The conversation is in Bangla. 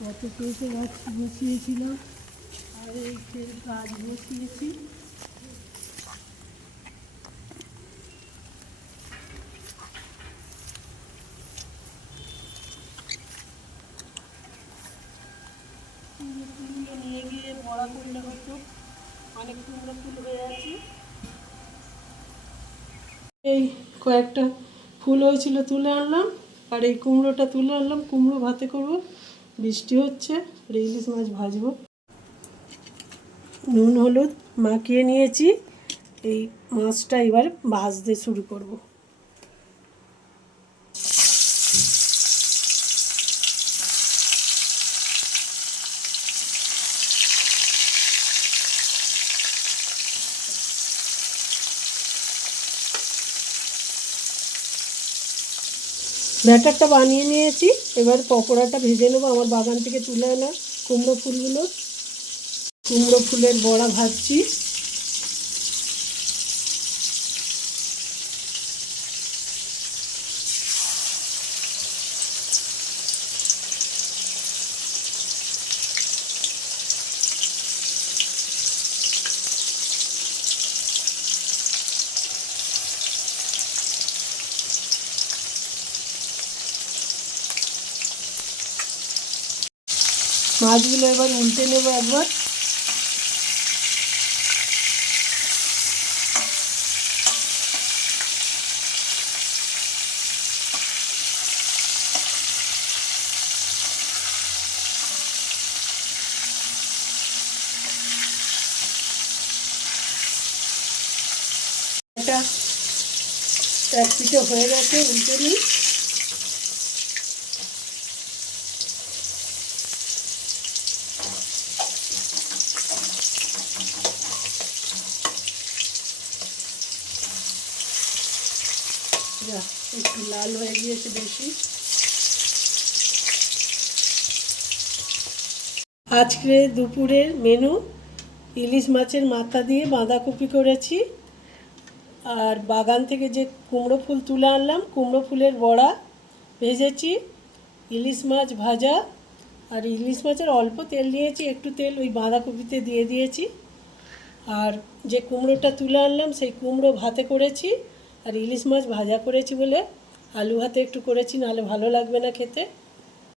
কত পেঁপে গাছ বসিয়েছিলাম, আর এই গাছ বসিয়েছি। কুমড়ো নিয়ে গিয়ে বড়া করলে হতো, অনেক কুমড়ো ফুল হয়ে আছে। এই কয়েকটা ফুল হয়েছিল তুলে আনলাম, আর এই কুমড়োটা তুলে আনলাম, কুমড়ো ভাতে করব। বৃষ্টি হচ্ছে, আর ইলিশ মাছ ভাজবো। নুন হলুদ মাখিয়ে নিয়েছি, এই মাছটা এবার ভাজতে শুরু করব। ব্যাটারটা বানিয়ে নিয়েছি, এবার পকোড়াটা ভেজে নেবো। আমার বাগান থেকে তুলে আনা কুমড়ো ফুলগুলো, কুমড়ো ফুলের বড়া ভাজছি। মাছগুলো এবার উল্টে নেব একবার। এটা এক পিঠে হয়ে গেছে, উল্টে নিই। একটু লাল হয়ে গিয়েছে বেশি। আজকে দুপুরের মেনু ইলিশ মাছের মাথা দিয়ে বাঁধাকপি করেছি, আর বাগান থেকে যে কুমড়ো ফুল তুলে আনলাম, কুমড়ো ফুলের বড়া ভেজেছি, ইলিশ মাছ ভাজা। আর ইলিশ মাছের অল্প তেল নিয়েছি, একটু তেল ওই বাঁধাকপিতে দিয়ে দিয়েছি। আর যে কুমড়োটা তুলে আনলাম সেই কুমড়ো ভাতে করেছি, আর ইলিশ মাছ ভাজা করেছি বলে আলু ভাতে একটু করেছি, নাহলে ভালো লাগবে না খেতে।